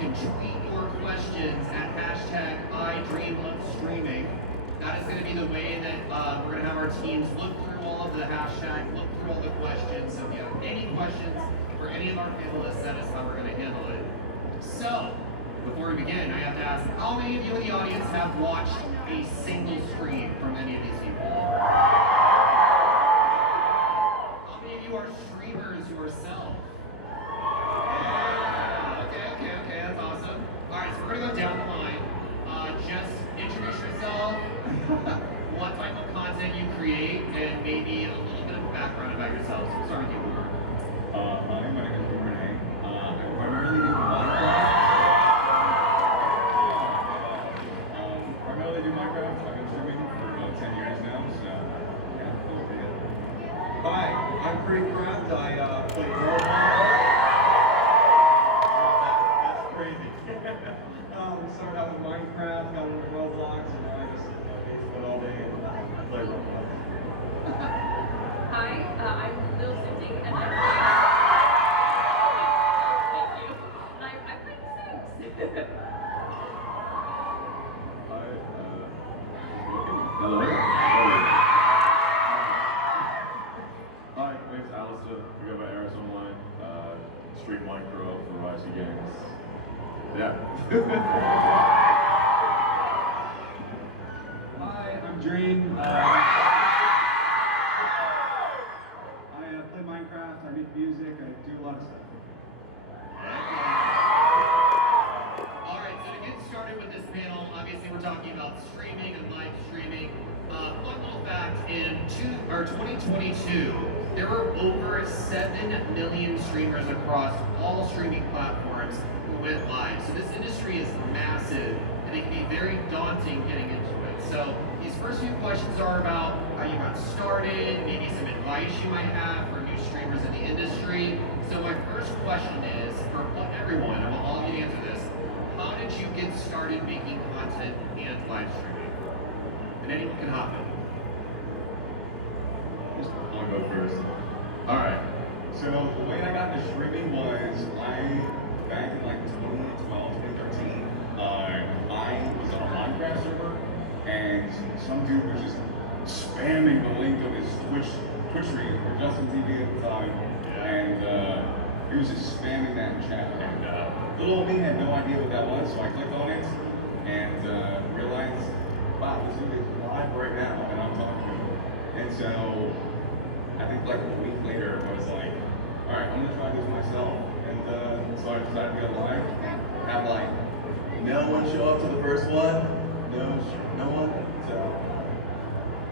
can tweet your questions at hashtag #IDreamOfStreaming. That is going to be the way that we're going to have our teams look through all of the hashtags, look through all the questions. So if you have any questions for any of our panelists, that is how we're going to handle it. So, before we begin, I have to ask, how many of you in the audience have watched a single stream from any of these people? How many of you are streamers yourself? Yeah, okay, that's awesome. All right, so we're gonna go down the line. Just introduce yourself, what type of content you create, and maybe a little bit of background about yourselves. So start with you. Hi, my name is Renee. I primarily do Minecraft. I've been streaming for about 10 years now, so yeah, cool. Hi, I'm Creekcraft. I play Roblox. That's crazy. Started out with Minecraft, got into Roblox, and now I just basically all day and play Roblox. Hi, I'm Lil Susie, and I thank you. And I play The Sims. Hello. Hi, my name's Alistair. We go by Eris Online. Stream Minecraft, variety games. Yeah. Hi, I'm Dream. I play Minecraft, I make music, I do a lot of stuff. Alright, so to get started with this panel, obviously we're talking about streaming and live streaming. One little fact, in 2022, there were over 7 million streamers across all streaming platforms who went live. So this industry is massive, and it can be very daunting getting into it. So these first few questions are about how you got started, maybe some advice you might have for new streamers in the industry. So my first question is, for everyone, I want all of you to answer this, how did you get started making content and live streaming? And anyone can hop in. I'll go first. Alright, so the way I got into streaming was back in like 2012, 2013, I was on a Minecraft server and some dude was just spamming the link of his Twitch stream for Justin TV at the time, and he was just spamming that in chat. And little old me had no idea what that was, so I clicked on it and realized, wow, this dude is live right now and I'm talking to him. And so I think like a week later I was like, all right, I'm gonna try this myself. And so I decided to go live, have like no one show up to the first one, no one. So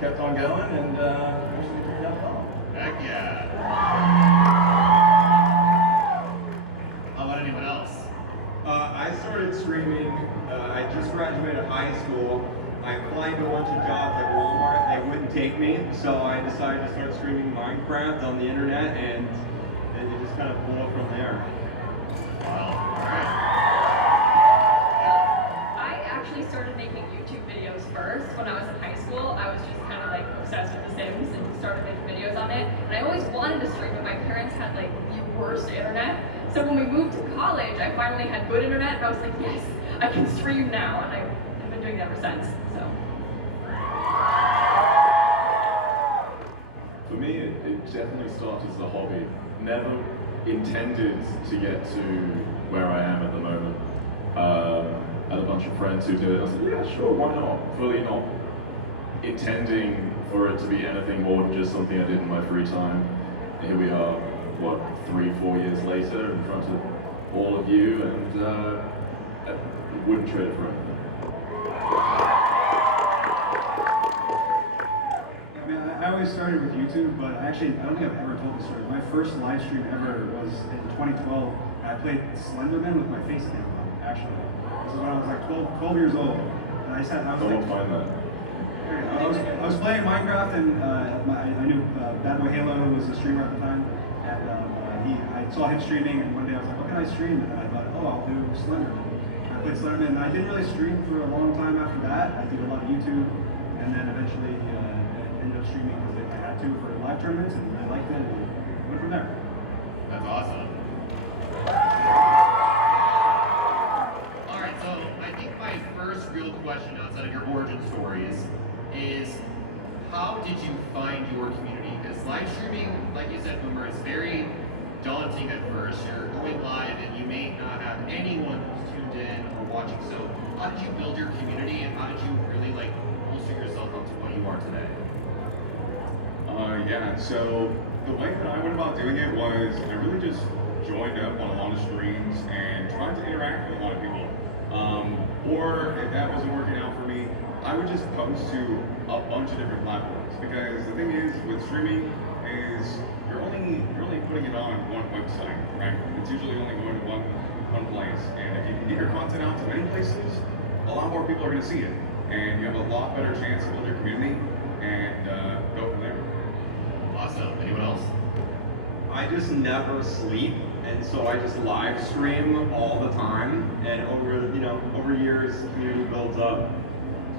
kept on going and eventually turned out well. Heck yeah. How about anyone else? I started streaming, I just graduated high school. I applied to a bunch of jobs at Walmart, they wouldn't take me, so I decided to start streaming Minecraft on the internet, and it just kind of blew up from there. Wow, alright. I actually started making YouTube videos first. When I was in high school, I was just kind of like obsessed with The Sims and started making videos on it. And I always wanted to stream, but my parents had like the worst internet. So when we moved to college, I finally had good internet, and I was like, yes, I can stream now, and I've been doing it ever since. So. For me, it definitely started as a hobby. Never intended to get to where I am at the moment. I had a bunch of friends who did it. I said, yeah, sure, why not? Fully not intending for it to be anything more than just something I did in my free time. Here we are, what, 3-4 years later in front of all of you, and I wouldn't trade it for anything. I always started with YouTube, but I don't think I've ever told this story. My first live stream ever was in 2012. I played Slenderman with my face cam on, actually. This is when I was like 12 years old. And I Don't find that. I was playing Minecraft, and I knew Bad Boy Halo was a streamer at the time. And I saw him streaming, and one day I was like, what can I stream? And I thought, oh, I'll do Slenderman. I played Slenderman, and I didn't really stream for a long time after that. I did a lot of YouTube, and then eventually ended up streaming because I had to for live tournaments, and I liked it, and went from there. That's awesome. how did you build your community and how did you really like bolster yourself up to what you are today? Yeah, so the way that I went about doing it was I really just joined up on a lot of streams and tried to interact with a lot of people. Or if that wasn't working out for me, I would just post to a bunch of different platforms. Because the thing is with streaming is you're only putting it on one website, right? It's usually only going to one place. And if you can get your content out to many places, a lot more people are going to see it. And you have a lot better chance to build your community and go from there. Awesome. Anyone else? I just never sleep, and so I just live stream all the time. And over years, community builds up.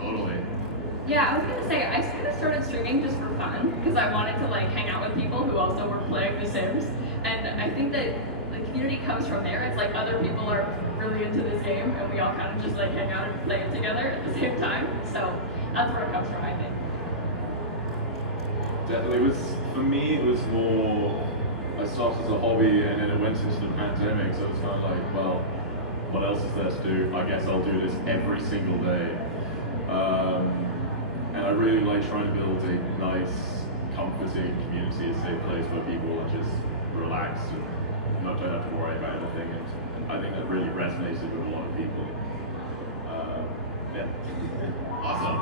Totally. Yeah, I was gonna say I kind of started streaming just for fun because I wanted to like hang out with people who also were playing The Sims, and I think that the community comes from there. It's like other people are really into this game, and we all kind of just like hang out and play it together at the same time. So that's where it comes from, I think. Definitely, for me, it was more, I started as a hobby and then it went into the pandemic, so it's kind of like, well, what else is there to do? I guess I'll do this every single day. And I really like trying to build a nice, comforting community, a safe place where people are just relaxed and don't have to worry about anything. And I think that really resonated with a lot of people. Yeah. Awesome.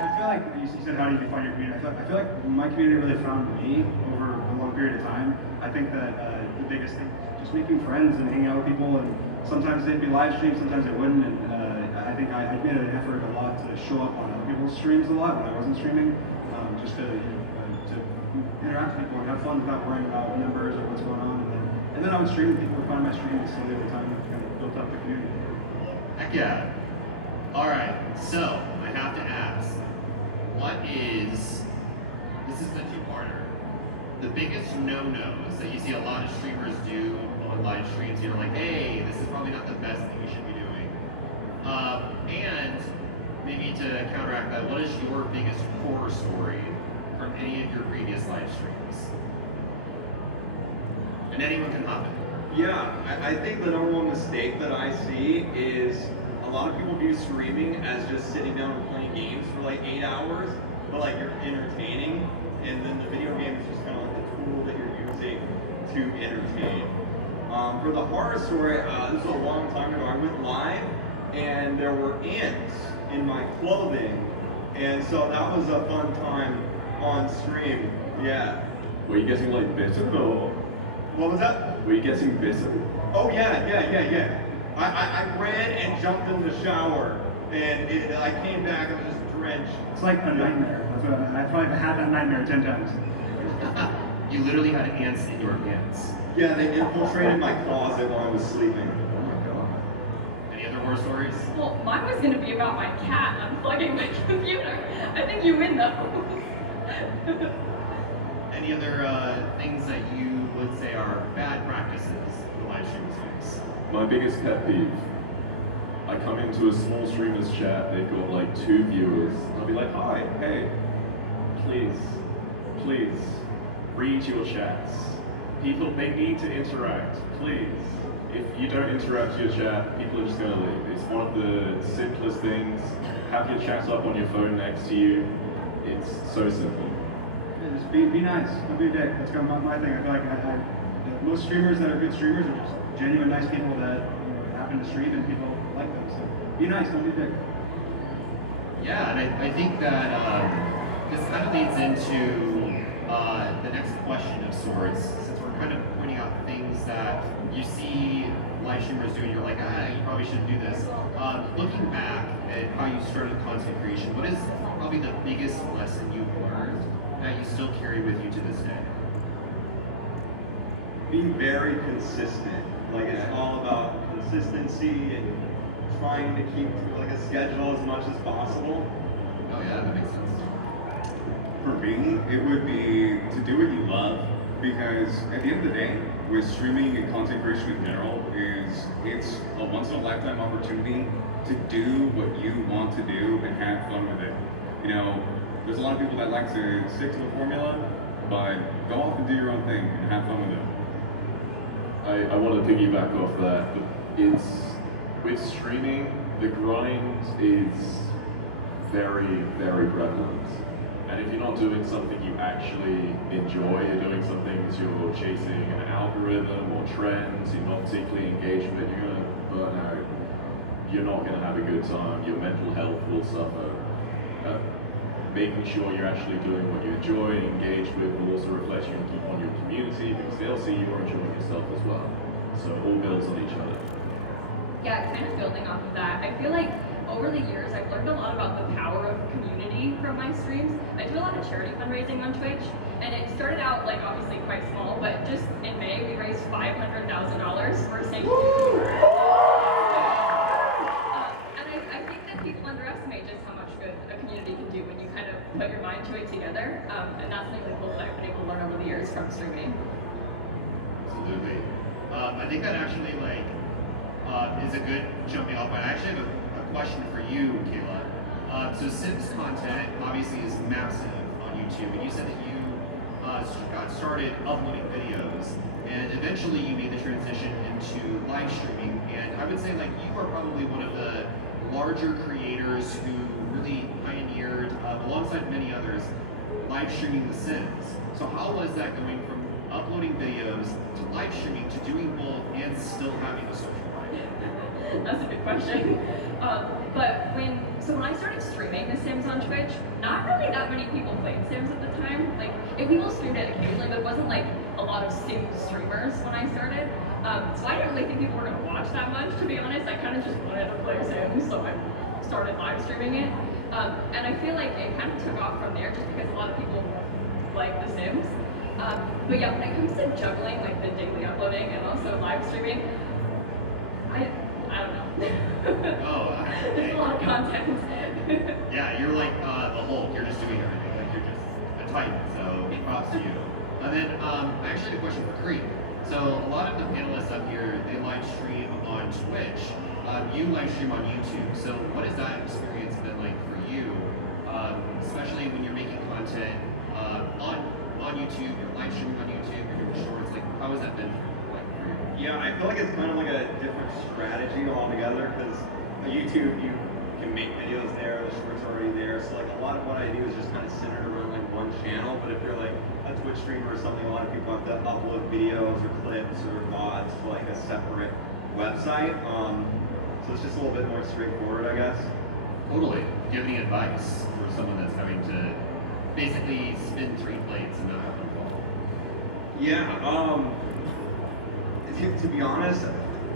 I feel like you said, how do you define your community? I feel like my community really found me over a long period of time. I think that the biggest thing is just making friends and hanging out with people. And sometimes they'd be live streams, sometimes they wouldn't. And I think I made an effort a lot to show up on other people's streams a lot when I wasn't streaming, just to interact with people and have fun without worrying about numbers or what's going on. And then I would stream, and people would find my streams slowly over time and kind of built up the community. Heck yeah. All right. So I have to ask, this is the two-parter, the biggest no-nos that you see a lot of streamers do on live streams? You're like, hey, this is probably not the best thing you should be doing. And maybe to counteract that, what is your biggest horror story from any of your previous live streams? And anyone can hop in. Yeah, I think the number one mistake that I see is a lot of people view streaming as just sitting down and playing games for like 8 hours, but like you're entertaining, and then the video game is just kind of like the tool that you're using to entertain. For the horror story, this was a long time ago. I went live, and there were ants in my clothing, and so that was a fun time on stream. Yeah. Were you getting like bitten or? What was that? Were you getting bitten? Oh yeah. I ran and jumped in the shower, and I came back and was just drenched. It's like a nightmare. I probably had that nightmare 10 times. You literally had ants in your pants. Yeah, they infiltrated my closet while I was sleeping. Any other horror stories? Well, mine was gonna be about my cat unplugging my computer. I think you win though. Any other things that you would say are bad practices in the live stream space? My biggest pet peeve. I come into a small streamer's chat, they've got like 2 viewers. I'll be like, hi, hey, please, read your chats. People, they need to interact, please. If you don't interact with your chat, people are just gonna leave. It's one of the simplest things. Have your chat up on your phone next to you. It's so simple. Yeah, just be nice. Don't be a dick. That's kind of my thing. I feel like most streamers that are good streamers are just genuine, nice people that happen to stream and people like them. So be nice. Don't be a dick. Yeah, and I think that this kind of leads into the next question of sorts, since we're kind of pointing out things that you see live streamers doing, you're like, you probably shouldn't do this. Looking back at how you started content creation, what is probably the biggest lesson you've learned that you still carry with you to this day? Being very consistent. Like it's all about consistency and trying to keep like a schedule as much as possible. Oh yeah, that makes sense. For me, it would be to do what you love, because at the end of the day, with streaming and content creation in general, it's a once in a lifetime opportunity to do what you want to do and have fun with it. You know, there's a lot of people that like to stick to the formula, but go off and do your own thing and have fun with it. I want to piggyback off that, but with streaming, the grind is very, very prevalent. And if you're not doing something you actually enjoy, you're doing something that you're chasing an algorithm or trends, you're not particularly engaged with it, you're gonna burn out. You're not gonna have a good time. Your mental health will suffer. Making sure you're actually doing what you enjoy and engage with will also reflect on your community, because they'll see you're enjoying yourself as well. So it all builds on each other. Yeah, kind of building off of that, I feel like over the years I've learned a lot about the power of community from my streams. I do a lot of charity fundraising on Twitch, and it started out like obviously quite small, but just in May we raised $500,000 for St. And I think that people underestimate just how much good a community can do when you kind of put your mind to it together, and that's something really cool that I've been able to learn over the years from streaming. Absolutely. I think that actually is a good jumping off point. I actually have a question for you, Kayla. So Sims content obviously is massive on YouTube, and you said that you got started uploading videos, and eventually you made the transition into live streaming. And I would say you are probably one of the larger creators who really pioneered, alongside many others, live streaming The Sims. So how was that going from uploading videos to live streaming to doing both and still having a social life? That's a good question. But when I started streaming The Sims on Twitch, not really that many people played Sims at the time. If people streamed it occasionally, but it wasn't a lot of Sims streamers when I started. So I didn't really think people were gonna watch that much, to be honest. I kind of just wanted to play Sims, so I started live streaming it. And I feel like it kind of took off from there just because a lot of people like The Sims. But yeah, when it comes to juggling the daily uploading and also live streaming, I don't know. Oh, There's a lot of content. yeah, you're like the Hulk. You're just doing everything. You're just a titan. So props to you. And then I actually had a question for Creek. So a lot of the panelists up here, they live stream on Twitch. You live stream on YouTube. So what has that experience been like for you, especially when you're making content on YouTube, you're live streaming on YouTube, you're doing shorts? How has that been for you? Yeah, I feel like it's kind of like a different strategy altogether, because YouTube, you can make videos there, the shorts are already there, so a lot of what I do is just kind of centered around one channel. But if you're a Twitch streamer or something, a lot of people have to upload videos or clips or VODs to a separate website. So it's just a little bit more straightforward, I guess. Totally. Do you have any advice for someone that's having to basically spin 3 plates and not have them fall? Yeah, to be honest,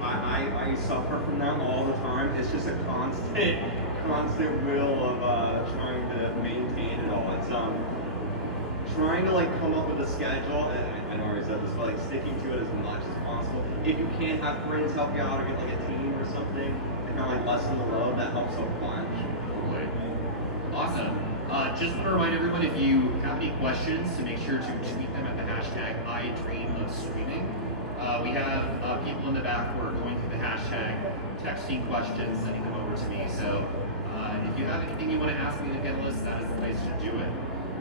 I suffer from that all the time. It's just a constant will of trying to maintain it all. It's trying to come up with a schedule, and I know I already said this, but sticking to it as much as possible. If you can't have friends help you out or get a team or something, and kind of lessen the load, that helps a bunch. Totally. Awesome. Just want to remind everyone, if you have any questions, to make sure to tweet them at the hashtag #IDreamOfStreaming. We have people in the back who are going through the hashtag, texting questions, sending them over to me. So if you have anything you want to ask me in the panelists, that is the place to do it.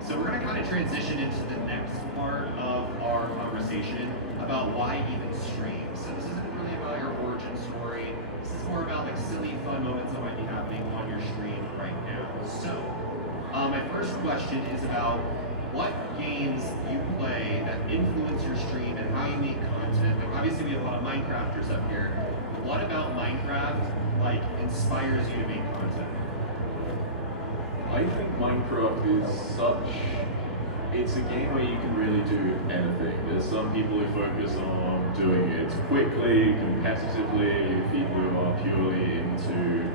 So we're going to kind of transition into the next part of our conversation about why even stream. So this isn't really about your origin story. This is more about silly, fun moments that might be happening on your stream right now. So my first question is about what games you play that influence your stream and how you make content. Obviously, we have a lot of Minecrafters up here. What about Minecraft inspires you to make content? I think Minecraft is it's a game where you can really do anything. There's some people who focus on doing it quickly, competitively, people who are purely into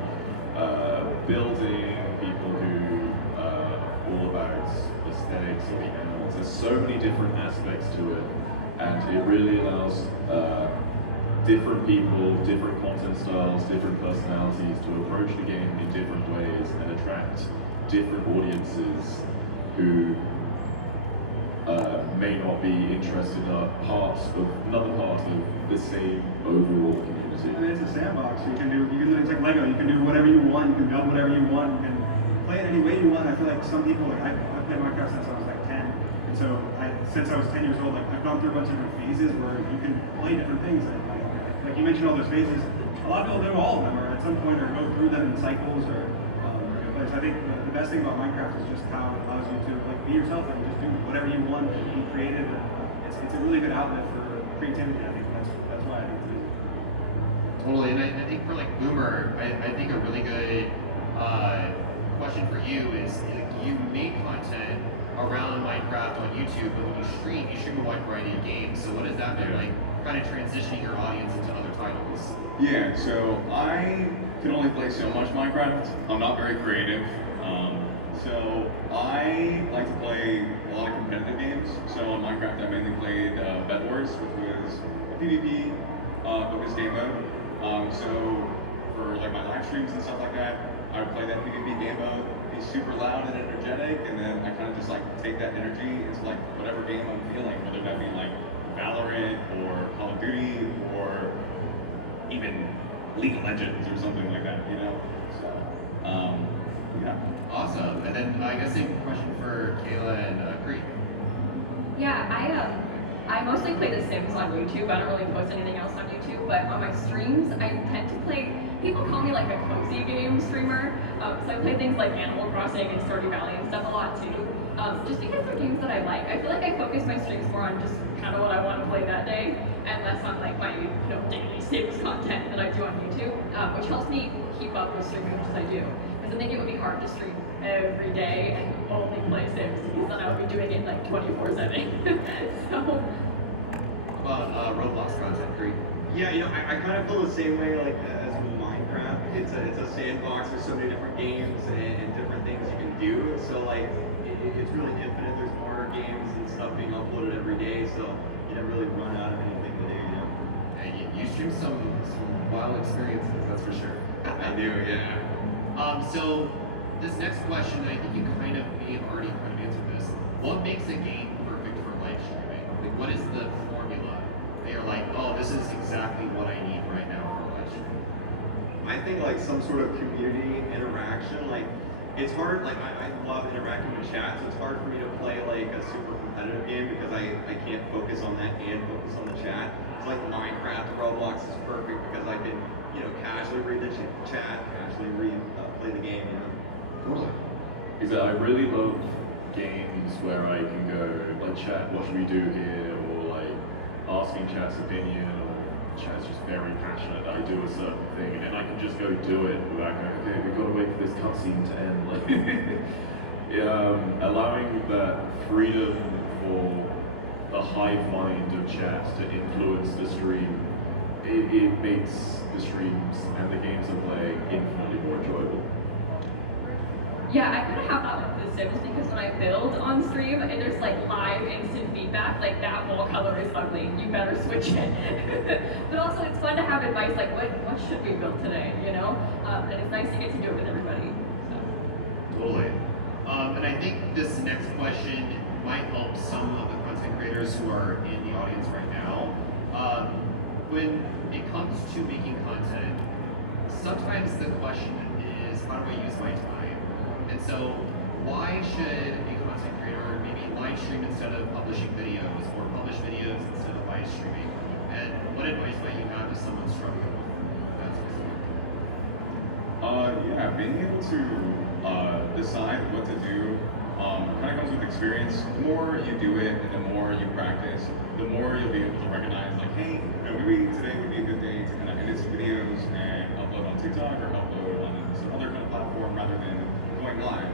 building, people who are all about aesthetics of the animals. There's so many different aspects to it, and it really allows different people, different content styles, different personalities to approach the game in different ways and attract different audiences who may not be interested in another part of the same overall community. I mean, it's a sandbox. It's like Lego. You can do whatever you want. You can build whatever you want. You can play it any way you want. I feel like some people, I played Minecraft since I was 10. And so since I was 10 years old, I've gone through a bunch of different phases where you can play different things. Like you mentioned all those phases. a lot of people do all of them, or at some point, or go through them in cycles, or but I think the best thing about Minecraft is just how it allows you to like be yourself and just do whatever you want, and be creative. And it's a really good outlet for creativity. I think that's why I think it's easy. Totally, and I think for like Boomer, I think a really good question for you is like, you make content around Minecraft on YouTube, but when you stream a wide variety of games. So what does that mean? Like kind of transitioning your audience into other titles? Yeah, so I can only play so much Minecraft. I'm not very creative. So I like to play a lot of competitive games. So on Minecraft, I mainly played Bed Wars, which was a PvP focused game mode. So for like my live streams and stuff like that, I would play that PvP game mode, be super loud and energetic, and then I kind of just like take that energy into like whatever game I'm feeling, whether that be like Valorant or Call of Duty or even League of Legends or something like that, you know? So, yeah. Awesome. And then I guess same question for Kayla and Greek. Yeah, I mostly play The Sims on YouTube. I don't really post anything else on YouTube, but on my streams, I tend to play. People call me like a cozy game streamer, so I play things like Animal Crossing and Stardew Valley and stuff a lot too. Just because they're games that I like. I feel like I focus my streams more on just kind of what I want to play that day, and less on like my daily Sims content that I do on YouTube, which helps me keep up with streaming as I do. Because I think it would be hard to stream every day and only play Sims, because then I would be doing it like 24/7. So. About Roblox content, Greek. Yeah, I kind of feel the same way like as with Minecraft. It's a sandbox. There's so many different games and different things you can do. So like it's really infinite. There's more games and stuff being uploaded every day. So you don't really run out of anything to do. And you stream some wild experiences, that's for sure. I do, yeah. So this next question, I think you kind of may have already kind of answered this. What makes a game perfect for live streaming? Like, what is the formula? They are like, oh, this is exactly what I need right now for live streaming. I think like some sort of community interaction. Like it's hard. Like I love interacting with chat, so it's hard for me to play like a super competitive game because I can't focus on that and focus on the chat. It's like Minecraft, Roblox is perfect because I can casually read the chat, casually play the game. Totally. Is that I really love games where I can go like chat, what should we do here, or like asking chat's opinion, or chat's just very passionate that I do a certain thing, and I can just go do it without going, okay, we've got to wait for this cutscene to end. Like, allowing that freedom for the hive mind of chat to influence the stream, it makes the streams and the games I'm playing infinitely more enjoyable. Yeah, I kind of have that with The Sims because when I build on stream and there's like live instant feedback, like that wall color is ugly, you better switch it. But also it's fun to have advice like what should we build today, And it's nice to get to do it with everybody. So. Totally. And I think this next question might help some of the content creators who are in the audience right now. When it comes to making content, sometimes the question is, how do I use my time? And so, why should a content creator maybe live stream instead of publishing videos, or publish videos instead of live streaming? And what advice might you have if someone's struggling with that specific? Yeah, being able to decide what to do kind of comes with experience. The more you do it and the more you practice, the more you'll be able to recognize like, hey, maybe today would be a good day to kind of edit some videos and upload on TikTok or upload on some other kind of platform rather than going live.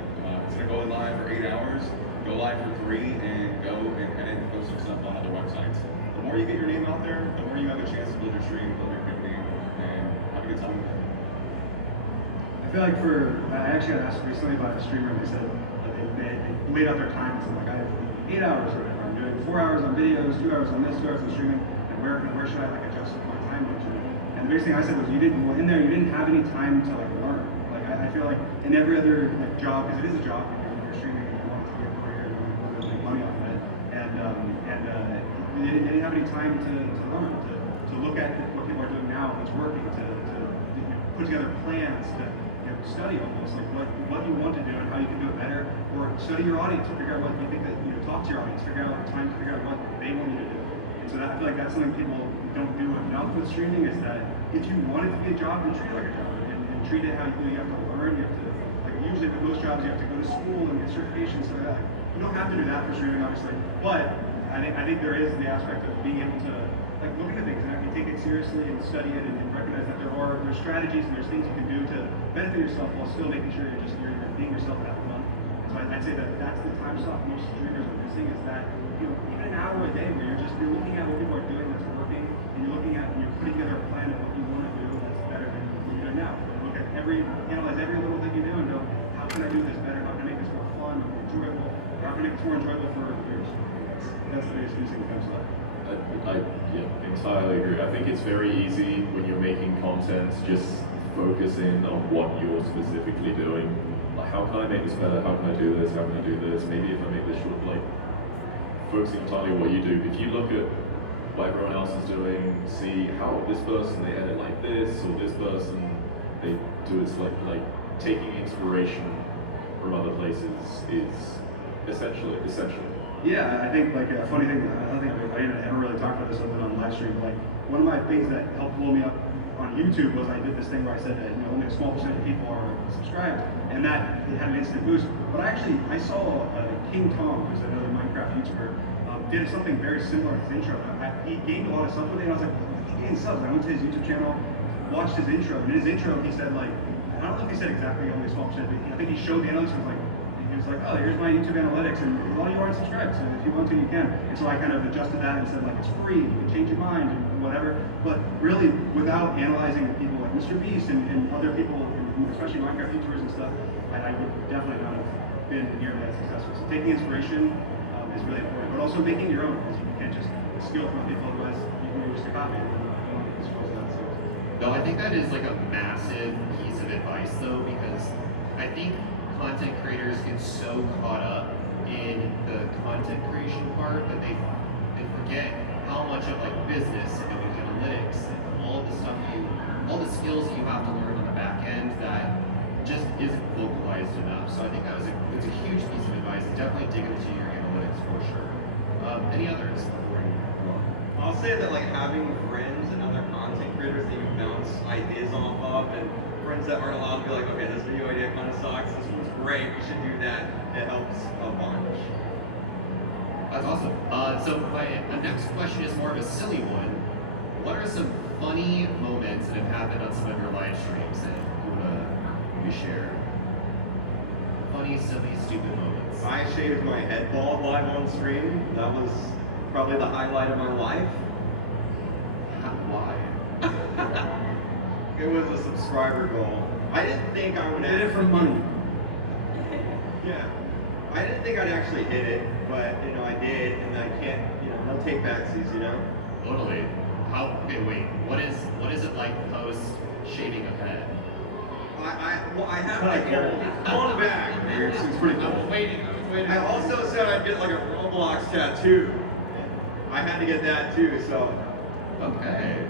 Instead of going live for 8 hours, go live for 3 and go and edit and post some stuff on other websites. The more you get your name out there, the more you have a chance to build your stream, build your community, and have a good time with it. I feel like I actually got asked recently by a streamer, and they said that they laid out their time and said, like, I have 8 hours or whatever. I'm doing 4 hours on videos, 2 hours on this, 2 hours on streaming, and where should I like adjust my time to? And the biggest thing I said was you didn't have any time to like learn. Like I feel like in every other like job, because it is a job, you're streaming and you want it to be a career, you want to make money off of it, and you didn't have any time to learn, to look at what people are doing now, what's working, to put together plans, to study almost like what you want to do and how you can do it better, or study your audience, figure out what you think that talk to your audience, figure out time to figure out what they want you to do. And so I feel like that's something people don't do enough with streaming, is that if you want it to be a job, then treat it like a job, and treat it how you have to learn. You have to, like, usually with most jobs, you have to go to school and get certifications. So that, like, you don't have to do that for streaming, obviously, but I think there is the aspect of being able to, like, look into things and actually take it seriously and study it and recognize that there's strategies and there's things you can do to benefit yourself while still making sure you're being yourself and having fun. And so I'd say that's the time slot most streamers are missing, is that, you know, even an hour a day where you're looking at what people are doing that's working, and you're putting together a plan of what you want to do that's better than what you're doing now. And look at analyze every little thing you do and go, how can I do this better? How can I make this more fun, more enjoyable? How can I make this more enjoyable for viewers? That's the biggest thing that comes to that. I entirely agree. I think it's very easy when you're making content, just focus in on what you're specifically doing. Like, how can I make this better? How can I do this? How can I do this? Maybe if I make this short, like, focusing entirely on what you do. If you look at what everyone else is doing, see how this person, they edit like this, or this person, they do it like taking inspiration from other places is essential. Yeah, I think, like, a funny thing, I haven't really talked about this other than on live stream. Like, one of my things that helped blow me up on YouTube was I did this thing where I said that, you know, only a small percent of people are subscribed, and that it had an instant boost. But I saw King Tom, who's another Minecraft YouTuber, did something very similar to his intro. He gained a lot of subs with it, and I was like, he gained subs. I went to his YouTube channel, watched his intro, and in his intro he said, like, I don't know if he said exactly only a small percent, but I think he showed the analytics. He was like, oh, here's my YouTube analytics, and a lot of you aren't subscribed, so if you want to, you can. And so I kind of adjusted that and said, like, it's free, you can change your mind, and whatever. But really, without analyzing people like Mr. Beast and other people, especially Minecraft YouTubers and stuff, I would definitely not have been nearly as successful. So taking inspiration is really important, but also making your own, because you can't just steal from people, otherwise you're just a copy. No, I think that is like a massive piece of advice, though, because I think content creators get so caught up in the content creation part that they forget how much of, like, business and knowing analytics and all the skills that you have to learn on the back end that just isn't localized enough. So I think it's a huge piece of advice. Definitely dig into your analytics for sure. Any others before we move on? I'll say that, like, having friends and other content creators that you bounce ideas off of, and friends that aren't allowed to be like, okay, this video idea kind of sucks, this one's great, we should do that, it helps a bunch. That's awesome. So my next question is more of a silly one. What are some funny moments that have happened on some of your live streams that you want to share? Funny, silly, stupid moments. I shaved my head bald live on stream. That was probably the highlight of my life. Why? It was a subscriber goal. I didn't think I would Did it for money. Yeah. I didn't think I'd actually hit it, but, you know, I did, and I can't, you know, no take backsies, you know? Totally. Okay, wait. What is it like post shaving a head? I have like going back. It's pretty cool. I was waiting. I also said I'd get like a Roblox tattoo. I had to get that too, so. Okay.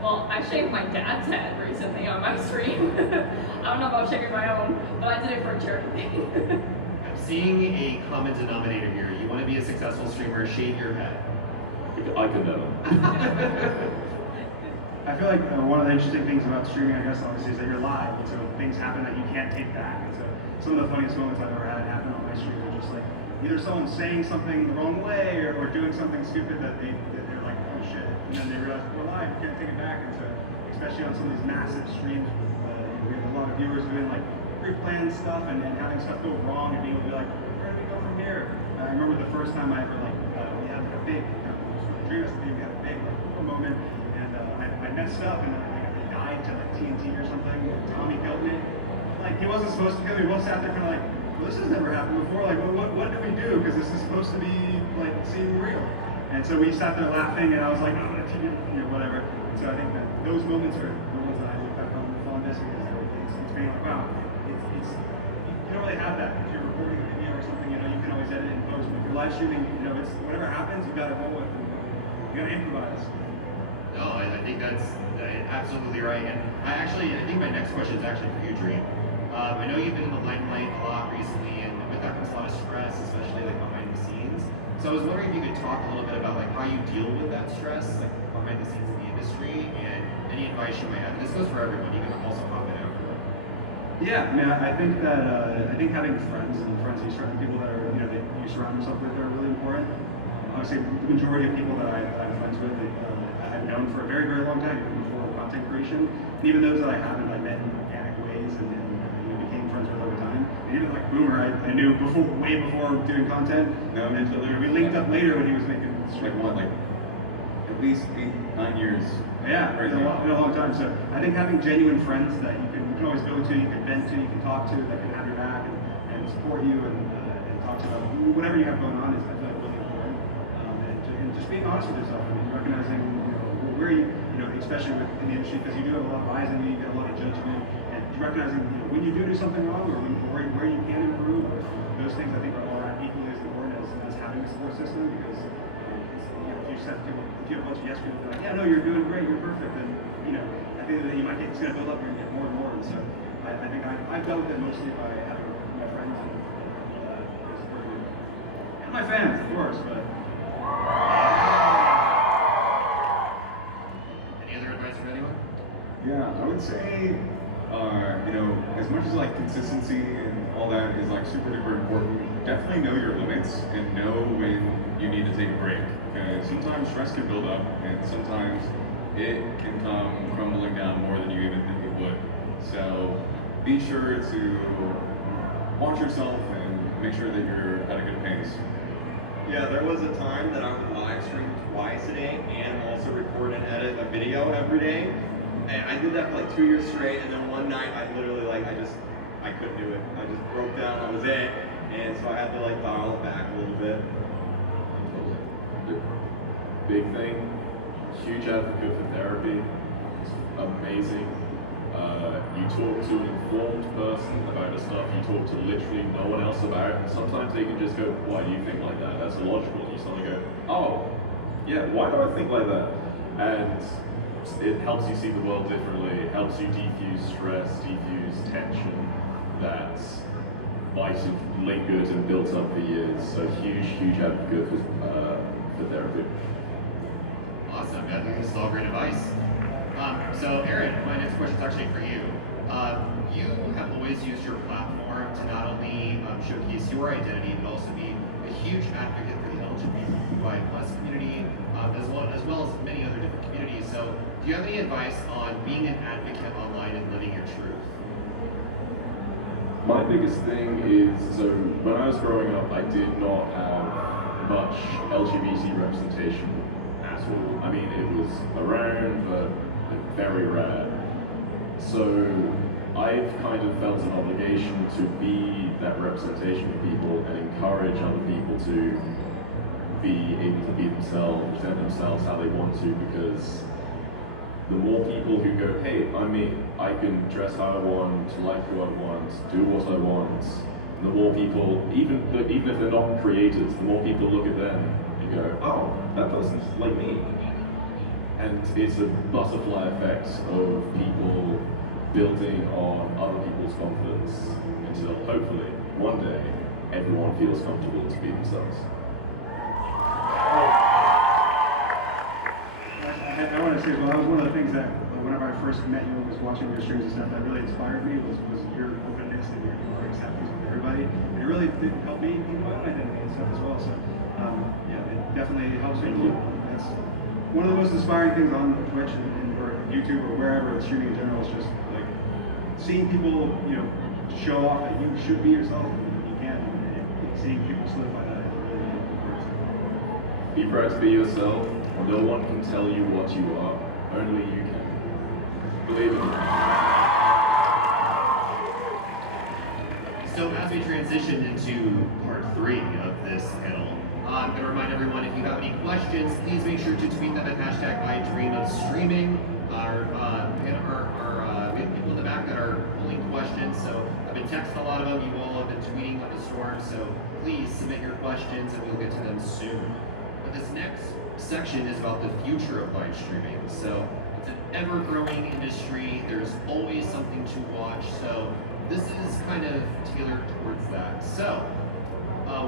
Well, I shaved my dad's head recently on my stream. I don't know about shaving my own, but I did it for a charity. I'm seeing a common denominator here. You want to be a successful streamer, shave your head. I could never. I feel like one of the interesting things about streaming, I guess, obviously, is that you're live, and so things happen that you can't take back. And so some of the funniest moments I've ever had happen on my stream are just like either someone saying something the wrong way or doing something stupid that they're like, oh shit, and then they realize we're live, we can't take it back. And so, especially on some of these massive streams, we have a lot of viewers doing like pre-planned stuff and having stuff go wrong and being able to be like, where do we go from here? I remember the first time I ever we had like a big, we had a big moment. I messed up and I died to like TNT or something. Tommy killed me. Like, he wasn't supposed to kill me. We both sat there kind of like, well, this has never happened before. Like, what do we do? Because this is supposed to be like seem real. And so we sat there laughing, and I was like, I'm gonna team you, whatever. And so I think that those moments are the ones that I look back on with fondness, because it's being like, wow, you don't really have that. If you're recording a video or something, you know, you can always edit and post. But if you're live streaming, you know, it's whatever happens, you gotta roll with it. You gotta improvise. No, I think that's absolutely right. And I think my next question is actually for you, Dream. I know you've been in the limelight a lot recently, and with that comes a lot of stress, especially like behind the scenes. So I was wondering if you could talk a little bit about like how you deal with that stress, like behind the scenes in the industry, and advice you might have? This goes for everyone. You can also hop in after. Yeah, I mean, I think that I think having friends and friends that you surround people that are that you surround yourself with are really important. Obviously, the majority of people that I'm friends with, I've known for a very, very long time, even before content creation. And even those that I haven't, I met in organic ways and became friends with over time. And even like Boomer, I knew before, way before doing content. No, And then we linked up later when he was making Like what, like at least 8-9 years. yeah, Crazy. in a long time. So I think having genuine friends that you can always go to, you can vent to, you can talk to, that can have your back and support you and talk to you about whatever you have going on is I feel like really important. And just being honest with yourself and recognizing where especially in the industry because you do have a lot of eyes on you, you get a lot of judgment, and recognizing when you do something wrong or where you can improve. Those things I think are equally as important as having a support system because. If you have a bunch of yes people that are like, yeah, no, you're doing great, you're perfect, then I think that it's going to build up, you're going to get more and more. And so I think I've dealt with it mostly by having my friends and my fans, of course. But Any other advice from anyone? Yeah, I would say, as much as like consistency and all that is like super duper important, definitely know your limits and know when you need to take a break. Because sometimes stress can build up and sometimes it can come crumbling down more than you even think it would. So be sure to watch yourself and make sure that you're at a good pace. Yeah, there was a time that I would live stream twice a day and also record and edit a video every day. And I did that for like 2 years straight, and then one night I literally I couldn't do it. I just broke down, that was it. And so I had to like dial it back a little bit. Big thing, huge advocate for therapy. It's amazing. You talk to an informed person about the stuff, you talk to literally no one else about it, and sometimes they can just go, why do you think like that? That's illogical. And you suddenly go, oh, yeah, why do I think like that? And it helps you see the world differently, it helps you defuse stress, defuse tension that might have lingered and built up for years. So huge advocate for therapy. Awesome. I think this is all great advice. So, Aaron, my next question is actually for you. You have always used your platform to not only showcase your identity, but also be a huge advocate for the LGBTQI+ community, as well as many other different communities. So, do you have any advice on being an advocate online and living your truth? My biggest thing is, so when I was growing up, I did not have much LGBT representation at all. I mean, it was around, but very rare. So I've kind of felt an obligation to be that representation for people and encourage other people to be able to be themselves, present themselves how they want to, because the more people who go, hey, I'm me, I can dress how I want, like who I want, do what I want, the more people, even if they're not creators, the more people look at them and go, oh, that person's like me. And it's a butterfly effect of people building on other people's confidence until hopefully one day everyone feels comfortable to be themselves. I want to say, well, that was one of the things that whenever I first met you and was watching your streams and stuff, that really inspired me was your openness and your acceptance with everybody. And it really did help me in my own identity and stuff as well. So, it definitely helps me. That's one of the most inspiring things on Twitch or YouTube or wherever streaming in general is just like seeing people, show off that you should be yourself and you can, and seeing people solidify that is really important. Be proud to be yourself. No one can tell you what you are, only you can. Believe it. So as we transition into part 3 of this panel, I'm going to remind everyone, if you have any questions, please make sure to tweet them at hashtag #IDreamOfStreaming. We have people in the back that are pulling questions, so I've been texting a lot of them. You all have been tweeting on the storm, so please submit your questions and we'll get to them soon. But this next section is about the future of live streaming. So it's an ever-growing industry. There's always something to watch. So this is kind of tailored towards that. So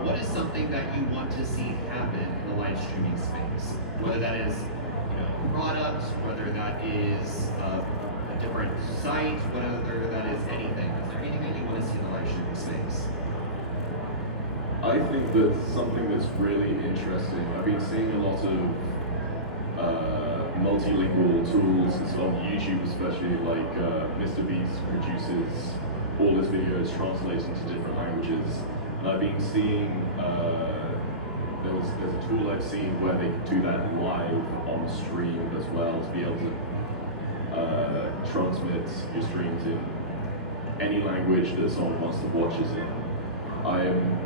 what is something that you want to see happen in the live streaming space? Whether that is, product, whether that is different site, whether that is anything. Is there anything that you want to see in the live streaming space? I think that something that's really interesting, I've been seeing a lot of multilingual tools on YouTube especially, like Mr. Beast produces all his videos translated into different languages. And I've been seeing, there's a tool I've seen where they can do that live on stream as well, to be able to transmit your streams in any language that someone wants to watch it in. I am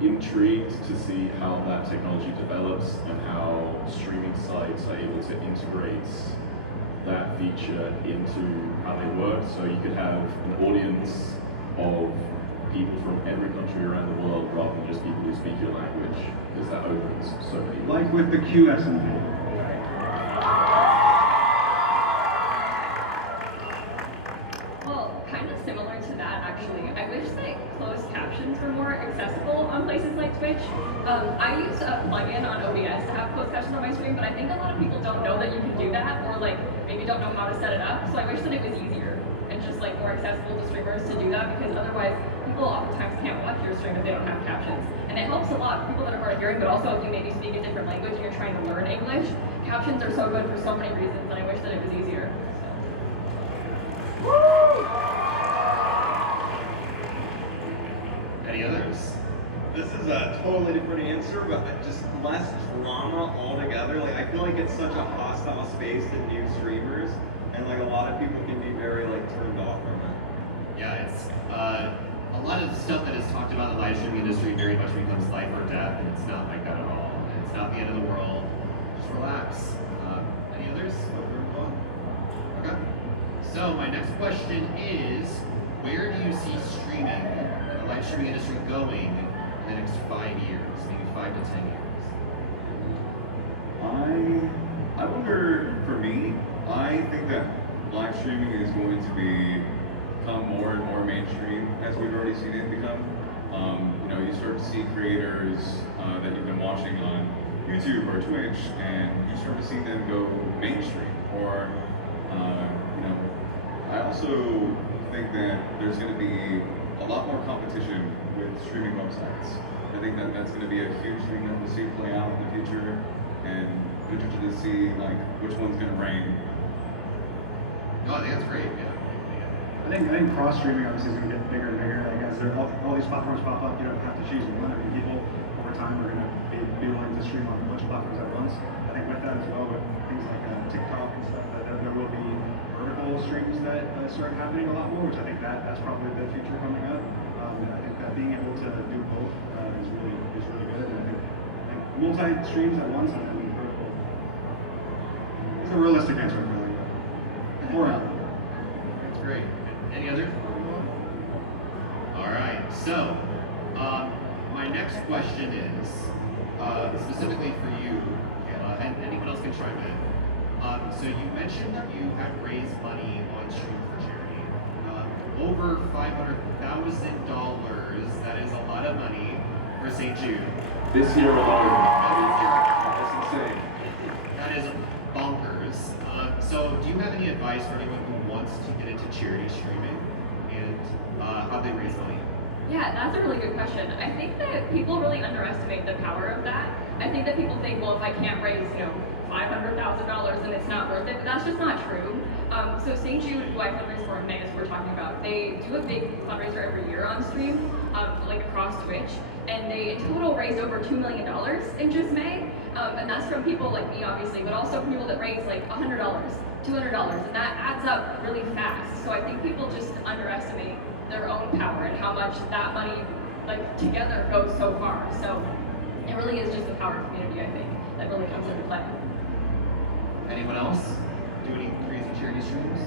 intrigued to see how that technology develops and how streaming sites are able to integrate that feature into how they work. So you could have an audience of people from every country around the world rather than just people who speak your language, because that opens so many doors. Like with the QSMP. Well, kind of similar to that actually. I wish that closed captions were more accessible on places like Twitch. I use a plugin on OBS to have closed captions on my stream, but I think a lot of people don't know that you can do that, or like maybe don't know how to set it up. So I wish that it was easier and just like more accessible to streamers to do that, because otherwise people oftentimes can't watch your stream if they don't have captions. And it helps a lot for people that are hard of hearing, but also if you maybe speak a different language and you're trying to learn English, captions are so good for so many reasons, and I wish that it was easier. Any others? This is a totally different answer, but just less drama altogether. Like, I feel like it's such a hostile space to new streamers, and like a lot of people can be very like turned off from it. Yeah, it's a lot of stuff that is talked about in the live streaming industry very much becomes life or death, and it's not like that at all. And it's not the end of the world. Just relax. Any others? Okay. So my next question is, where do you see streaming, the live streaming industry going in the next 5 years, maybe 5 to 10 years? I wonder, for me, I think that live streaming is going to become more and more mainstream, as we've already seen it become. You know, you start to see creators that you've been watching on YouTube or Twitch, and you start to see them go mainstream. Or, you know, I also think that there's going to be a lot more competition with streaming websites. I think that that's going to be a huge thing that we'll see play out in the future, and I'm interested to see like which one's going to reign. No, I think that's great. Yeah. I think cross streaming obviously is going to get bigger and bigger. Like as there all these platforms pop up, you don't have to choose one. I mean, people over time are going to be willing to stream on a bunch of platforms at once. I think with that as well, with things like TikTok and stuff, that there will be vertical streams that start happening a lot more, which I think that's probably the future coming up. And I think that being able to do both is really good. And I think multi streams at once, I think vertical. It's a realistic answer, I feel like. That's great. Any others? All right. So, my next question is specifically for you, Kayla, and anyone else can chime in. So you mentioned you had raised money on stream for charity. Over $500,000. That is a lot of money for St. Jude. This year alone, That that's insane. is bonkers. So do you have any advice for anyone who wants to get into charity streaming and how they raise money? Yeah, that's a really good question. I think that people really underestimate the power of that. I think that people think, well, if I can't raise, $500,000, then it's not worth it. But that's just not true. So St. Jude, who I fundraise for in May, as we're talking about, they do a big fundraiser every year on stream, like across Twitch, and they in total raised over $2 million in just May. And that's from people like me, obviously, but also from people that raise like $100, $200, and that adds up really fast. So I think people just underestimate their own power and how much that money, like together, goes so far. So it really is just the power of community, I think, that really comes into play. Anyone else do any crazy charity streams?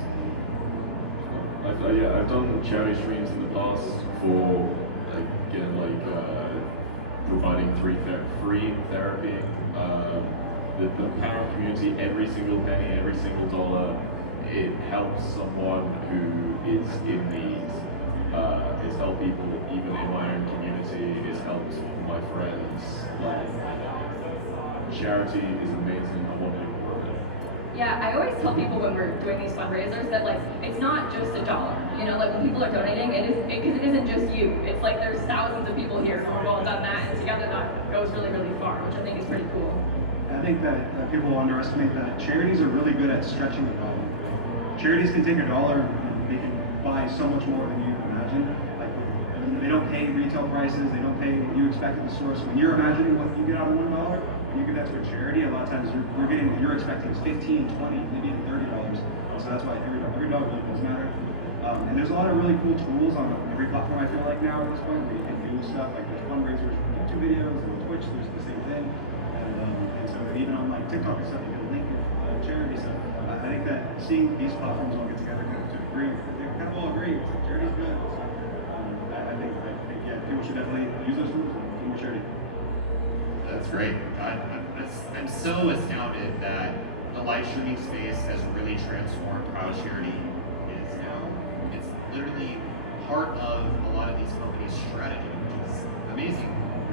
I've done charity streams in the past for providing free therapy. The power of community, every single penny, every single dollar, it helps someone who is in need. It's helped people even in my own community. It's helped my friends. Like, charity is amazing. I want to do more of it. Yeah, I always tell people when we're doing these fundraisers that like it's not just $1. You know, like when people are donating, because it isn't just you. It's like there's thousands of people here who have all done that, and together that goes really, really far, which I think is pretty cool. I think that people underestimate that charities are really good at stretching the dollar. Charities can take $1 and they can buy so much more than you imagine. Like they don't pay retail prices, they don't pay what you expect at the store. So when you're imagining what you get out of $1, when you give that to a charity, a lot of times you're getting what you're expecting is $15, $20, maybe even $30. So that's why every dollar really does matter. And there's a lot of really cool tools on every platform I feel like now at this point where you can do stuff like there's fundraisers for YouTube videos, and on Twitch there's the same thing. And so even on like TikTok and stuff, you can link charity. So I think that seeing these platforms all get together kind of to agree, they kind of all agree. It's like charity's good. So, I think yeah, people should definitely use those tools for more charity. That's great. I'm so astounded that the live streaming space has really transformed how charity is now. It's literally part of a lot of these companies' strategy, which is amazing.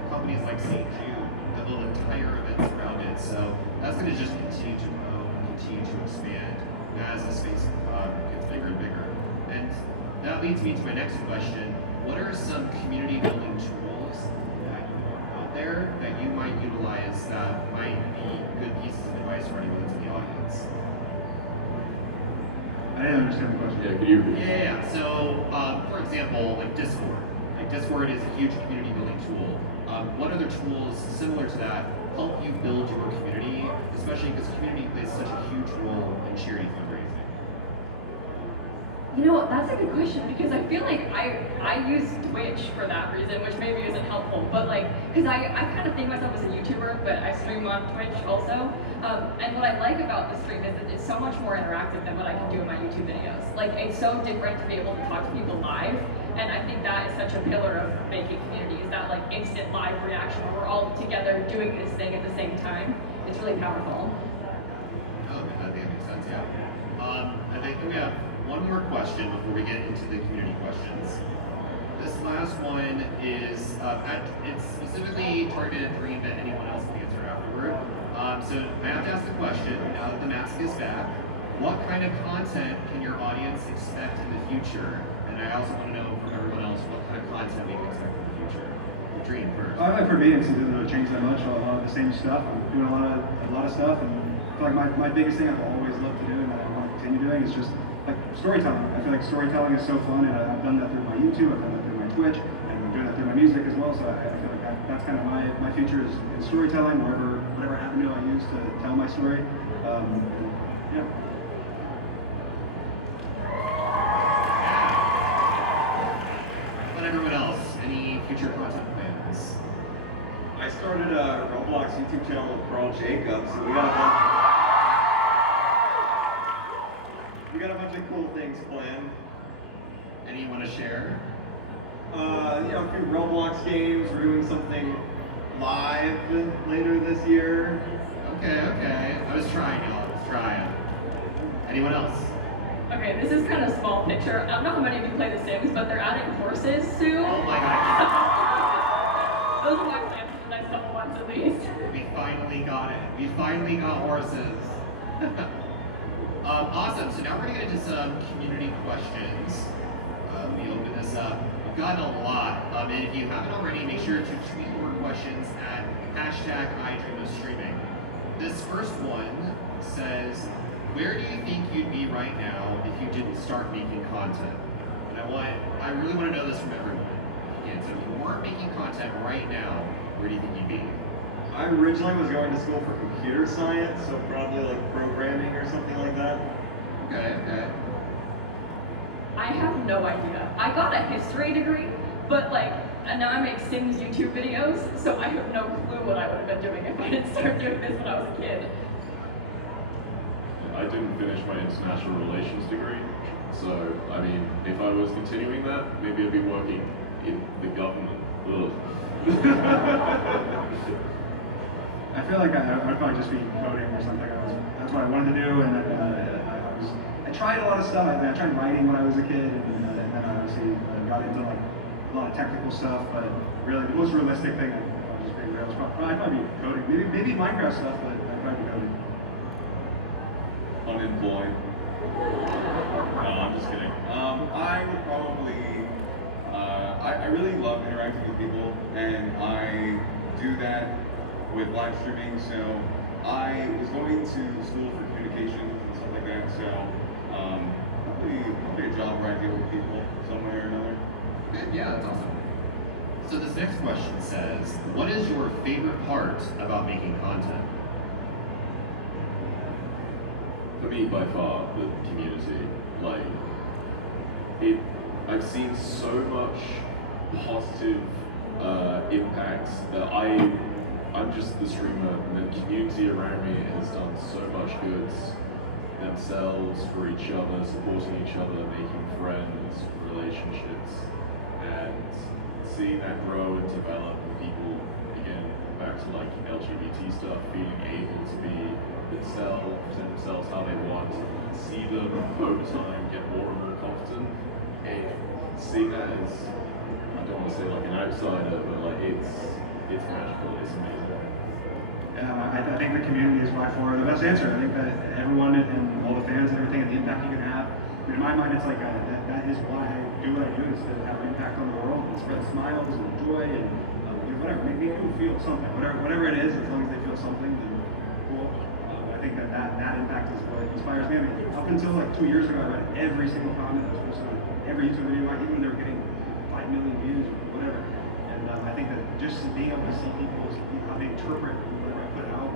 Companies like St. Jude have built entire events around it, so that's going to just continue to grow and continue to expand as the space gets bigger and bigger. And that leads me to my next question. What are some community building tools that you want out there that you might utilize that might be good pieces of advice for anyone that's in the audience? I didn't understand the question. Yeah, could you repeat? Yeah. So, for example, like Discord. Like Discord is a huge community building tool. What other tools similar to that help you build your community, especially because community plays such a huge role in charity fundraising? You know, that's a good question because I feel like I use Twitch for that reason, which maybe isn't helpful. But like, because I kind of think myself as a YouTuber, but I stream on Twitch also. And what I like about the stream is that it's so much more interactive than what I can do in my YouTube videos. Like, it's so different to be able to talk to people live. And I think that is such a pillar of making community, is that like instant live reaction where we're all together doing this thing at the same time. It's really powerful. Oh, I think that makes sense, yeah. I think we have one more question before we get into the community questions. This last one is, it's specifically targeted at Dream, but anyone else can answer afterward. So I have to ask the question, now that the mask is back, what kind of content can your audience expect in the future? And I also want to know from everyone else what kind of content we can expect in the future. Dream first. For me, it doesn't really change that much. A lot of the same stuff. I'm doing a lot of stuff, and I feel like my biggest thing I've always loved to do, and that I want to continue doing, is just like storytelling. I feel like storytelling is so fun, and I've done that through my YouTube, I've done that through my Twitch, and I'm doing that through my music as well. So I feel like that's kind of my future is in storytelling, whatever avenue I use to tell my story. Yeah. Let everyone else, any future content plans? I started a Roblox YouTube channel with Carl Jacobs, so we got a bunch of cool things planned. Any you want to share? A few Roblox games. We're doing something live later this year. Okay. I was trying, y'all. I was trying. Anyone else? Okay, this is kind of a small picture. I don't know how many of you play The Sims, but they're adding horses soon. Oh my god. Those are my plans for the next couple months at least. We finally got it. We finally got horses. Awesome. So now we're going to get into some community questions. Let me open this up. We've gotten a lot. And if you haven't already, make sure to tweet your questions at #IDreamOfStreaming. This first one says, where do you think you'd be right now if you didn't start making content? And I really want to know this from everyone. Again, so if you weren't making content right now, where do you think you'd be? I originally was going to school for computer science, so probably like programming or something like that. Okay. I have no idea. I got a history degree, but and now I make Sims YouTube videos, so I have no clue what I would have been doing if I didn't start doing this when I was a kid. I didn't finish my international relations degree, so I mean, if I was continuing that, maybe I'd be working in the government. Ugh. I feel like I'd probably just be coding or something. That's what I wanted to do, and then I tried a lot of stuff. I tried writing when I was a kid, and then I obviously got into like a lot of technical stuff. But really, the most realistic thing I was just being real. I'd probably be coding. Maybe Minecraft stuff, but I'd probably be coding. unemployed. No, I'm just kidding. I would probably, I really love interacting with people, and I do that with live streaming. So I was going to school for communications and stuff like that. So probably a job where I deal with people some way or another. Yeah, that's awesome. So this next question says, what is your favorite part about making content? For me, by far, the community. Like, I've seen so much positive impacts that I'm just the streamer, and the community around me has done so much good themselves, for each other, supporting each other, making friends, relationships, and seeing that grow and develop, and people, again, back to like LGBT stuff, being able to be themselves, present themselves how they want, see them over time get more and more confident, and seeing that as, I don't want to say like an outsider, but like it's magical, it's amazing. I think the community is by far the best answer. I think that everyone and all the fans and everything, and the impact you can have. I mean, in my mind, it's like that is why I do what I do, is to have an impact on the world and spread smiles and joy and whatever. Make people feel something. Whatever it is, as long as they feel something, then cool. I think that impact is what inspires me. I mean, up until like 2 years ago, I read every single comment that was posted on every YouTube video, even when they were getting 5 million views or whatever. And I think that just being able to see people, how they interpret whatever I put out,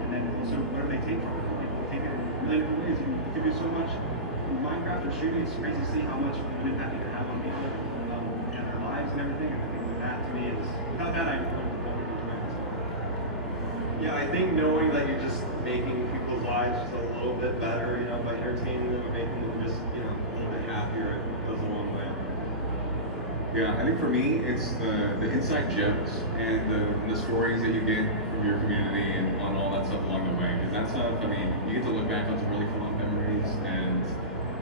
and then also whatever they take from it. People take it in really different ways. You can do so much in Minecraft or streaming. It's crazy to see how much of an impact you can have on people and their lives and everything. And I think that to me is, without that, I wouldn't enjoy it. Yeah, I think knowing that you're just making people's lives just a little bit better, by entertaining them and making them just, a little bit happier, it goes a long way. Yeah, I think for me, it's the inside jokes and the stories that you get from your community and on all that stuff along the way. Because that stuff, I mean, you get to look back on some really fun memories, and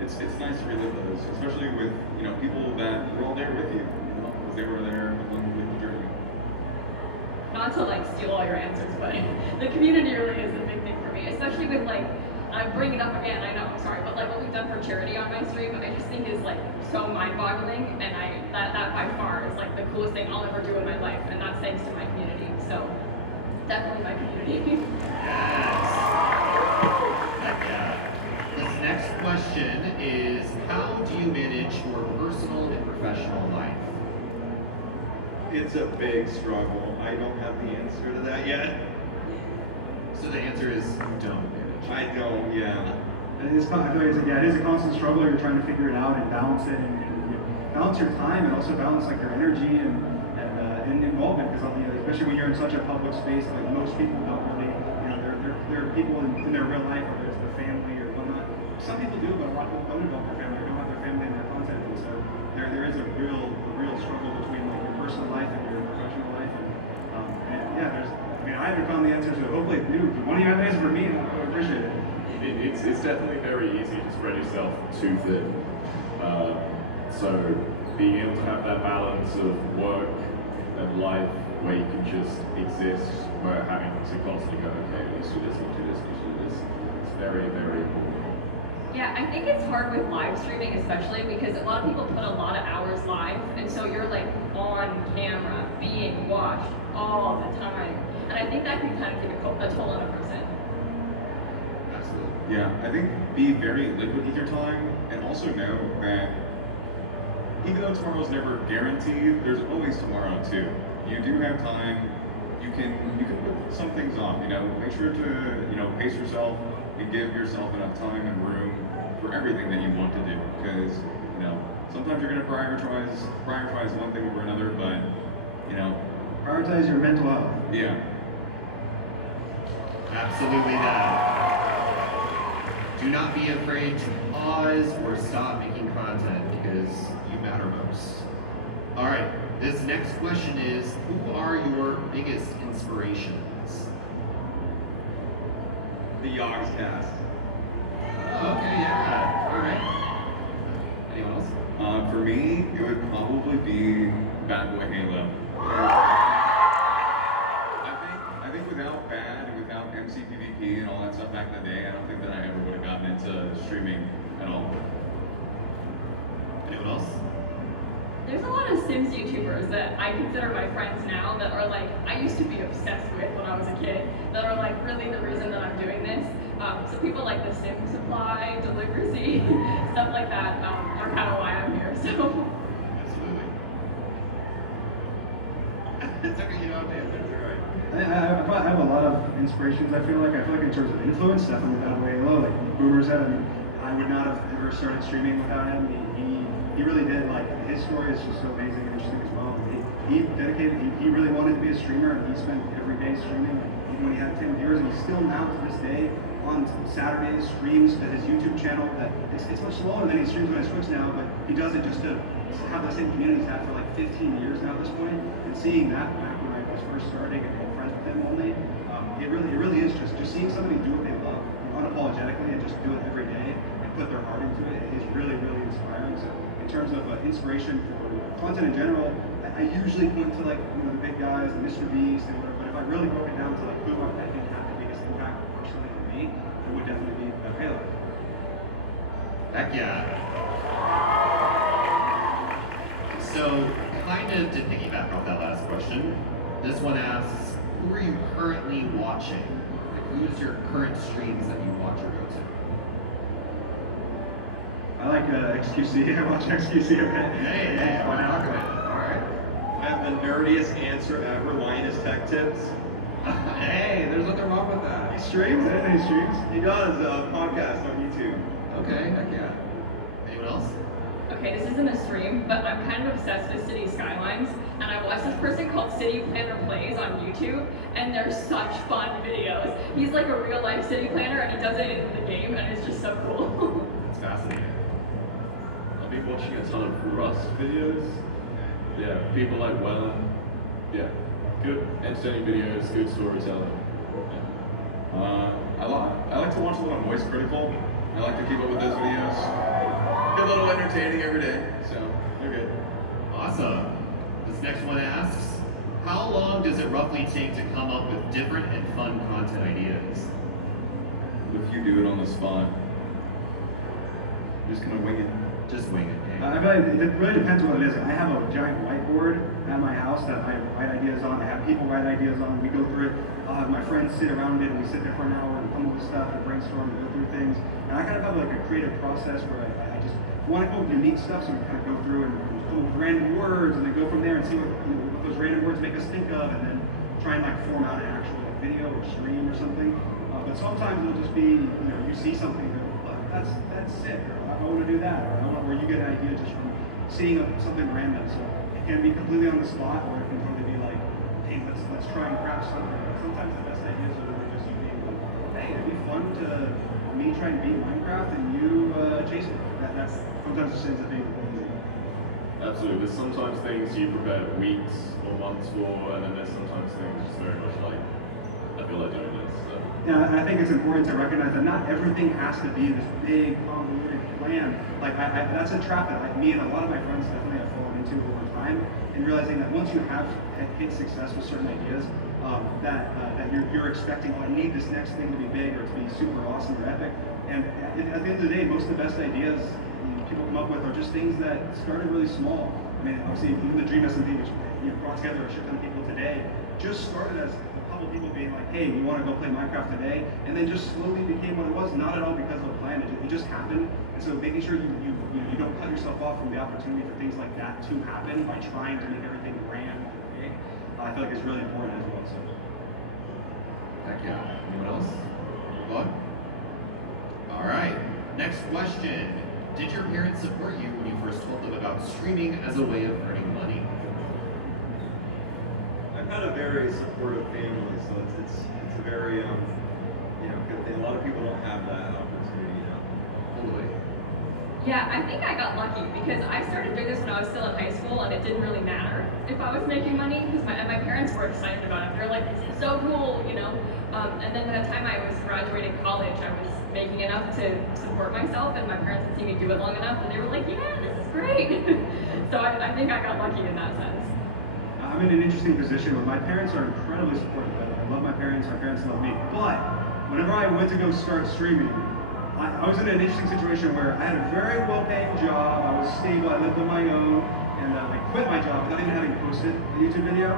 it's nice to relive those, especially with people that were all there with you, because they were there along with the journey. Not to like steal all your answers, but the community really is a big thing for me, especially with like, I'm bringing it up again, I know, I'm sorry, but like what we've done for charity on my stream, I just think is like so mind-boggling, and that by far is like the coolest thing I'll ever do in my life, and that's thanks to my community. So definitely my community. Yes. Heck yeah. This next question is, how do you manage your personal and professional life? It's a big struggle. I don't have the answer to that yet. So the answer is, don't manage. I don't, yeah. And I feel like it is a constant struggle. You're trying to figure it out and balance it, and balance your time, and also balance like your energy and involvement. Because especially when you're in such a public space, like most people don't really, there are people in their real life, whether it's their family or whatnot. Some people do, but a lot of people don't involve their family or don't have their family in their content. And so there is a real struggle between like your personal life and your professional life. And yeah, I haven't found the answer to it. Hopefully, one of you have an answer for me, and I would appreciate it. It's definitely very easy to spread yourself too thin. So being able to have that balance of work and life where you can just exist without having to constantly go, okay, let's do this, let's do this, let's do this. It's very, very important. Yeah, I think it's hard with live streaming, especially because a lot of people put a lot of hours live, and so you're like on camera, being watched all the time. And I think that can kind of take a toll on a person. Absolutely. Yeah, I think be very liquid with your time, and also know that even though tomorrow's never guaranteed, there's always tomorrow too. You do have time. You can put some things off. Make sure to pace yourself and give yourself enough time and room for everything that you want to do. Because sometimes you're going to prioritize one thing over another, but Prioritize your mental health. yeah. Absolutely that. Do not be afraid to pause or stop making content because you matter most. All right, this next question is, who are your biggest inspirations? The Yogscast. Oh, okay, yeah. All right. Anyone else? For me, it would probably be Bad Boy Halo. I think without Bad and without MCPVP and all that stuff back in the day, I don't think that I ever would have gotten streaming at all. Anyone else? There's a lot of Sims YouTubers that I consider my friends now that are like, I used to be obsessed with when I was a kid, that are like really the reason that I'm doing this. So people like the Sim Supply, Delivery, stuff like that are kind of why I'm here. So. Absolutely. It's okay, you don't have to answer. It's all right. I have a lot of inspirations. I feel like in terms of influence, definitely Bad Boy Halo, like Boomer said. I mean, I would not have ever started streaming without him. He really did. Like his story is just so amazing and interesting as well. He dedicated. He really wanted to be a streamer, and he spent every day streaming. Like, even when he had 10 viewers, and he still now to this day on Saturdays streams to his YouTube channel. That it's much slower than he streams on his Twitch now, but he does it just to have the same community he's had for like 15 years now at this point. And seeing that back when I was first starting and friends with him only, it really is just seeing somebody do what they love unapologetically and just do it every day and put their heart into it is really inspiring. So in terms of inspiration for content in general, I usually point to like the big guys, and Mr. Beast and whatever. But if I really broke it down to like who I think had the biggest impact personally on me, it would definitely be Halo. Heck yeah. So, kind of to piggyback off that last question, this one asks, who are you currently watching? Like, who's your current streams that you watch or go to? I like XQC. I watch XQC. Okay. Hey, why not? Alright. I have the nerdiest answer ever. Linus Tech Tips. Hey, there's nothing wrong with He that. streams. He streams. He does a podcast on YouTube. Okay, heck yeah. Anyone else? Okay, this isn't a stream, but I'm kind of obsessed with City Skylines, and I watch this person called City Planner Plays on YouTube, and they're such fun videos. He's like a real life city planner, and he does it in the game, and it's just so cool. It's fascinating. I've been watching a ton of Rust videos. Yeah, people like Wellen. Yeah, good entertaining videos, good storytelling. Yeah. I like to watch a little Voice Critical. I like to keep up with those videos. Get a little entertaining every day, so they're good. Awesome. This next one asks, how long does it roughly take to come up with different and fun content ideas? If you do it on the spot, you're just gonna wing it. Just wing it. I feel like it really depends on what it is. I have a giant whiteboard at my house that I write ideas on. I have people write ideas on. We go through it. I'll have my friends sit around it, and we sit there for an hour and come up with stuff and brainstorm and go through things. And I kind of have like a creative process where I just want to go with unique stuff, so we kind of go through and come up with random words, and then go from there and see what those random words make us think of, and then try and like form out an actual like, video or stream or something. But sometimes it'll just be, you see something and go, look, that's sick, or I want to do that, or you get an idea just from seeing something random. So it can be completely on the spot, or it can totally be like, hey, let's try and craft something. But sometimes the best ideas are really just you being like, hey, it'd be fun to me try and beat Minecraft and you chase it. That's sometimes just ends up being the easy. Absolutely. There's sometimes things you prepare weeks or months for, and then there's sometimes things just very much like, I feel like doing this. So. Yeah, I think it's important to recognize that not everything has to be this big, convoluted plan. Like, that's a trap that me and a lot of my friends definitely have fallen into over time, and realizing that once you have hit success with certain ideas, that you're expecting, oh, I need this next thing to be big or to be super awesome or epic. And at the end of the day, most of the best ideas people come up with are just things that started really small. I mean, obviously, even the Dream SMP, which brought together a shit ton of people today, just started as a couple people being like, hey, we want to go play Minecraft today, and then just slowly became what it was, not at all because of a plan, it just happened. And so making sure you don't cut yourself off from the opportunity for things like that to happen by trying to make everything grand and big, I feel like is really important as well. So. Heck yeah. Anyone else? One? All right. Next question. Did your parents support you when you first told them about streaming as a way of earning money? I've had a very supportive family, so it's a very good thing. A lot of people don't have that opportunity, Totally. Yeah, I think I got lucky because I started doing this when I was still in high school, and it didn't really matter if I was making money because my parents were excited about it. They were like, "This is so cool," And then by the time I was graduating college, I was making enough to support myself, and my parents had seen me do it long enough, and they were like, "Yeah, this is great." So I think I got lucky in that sense. I'm in an interesting position where my parents are incredibly supportive. I love my parents love me. But whenever I went to go start streaming, I was in an interesting situation where I had a very well-paying job, I was stable, I lived on my own, and I quit my job without even having posted a YouTube video.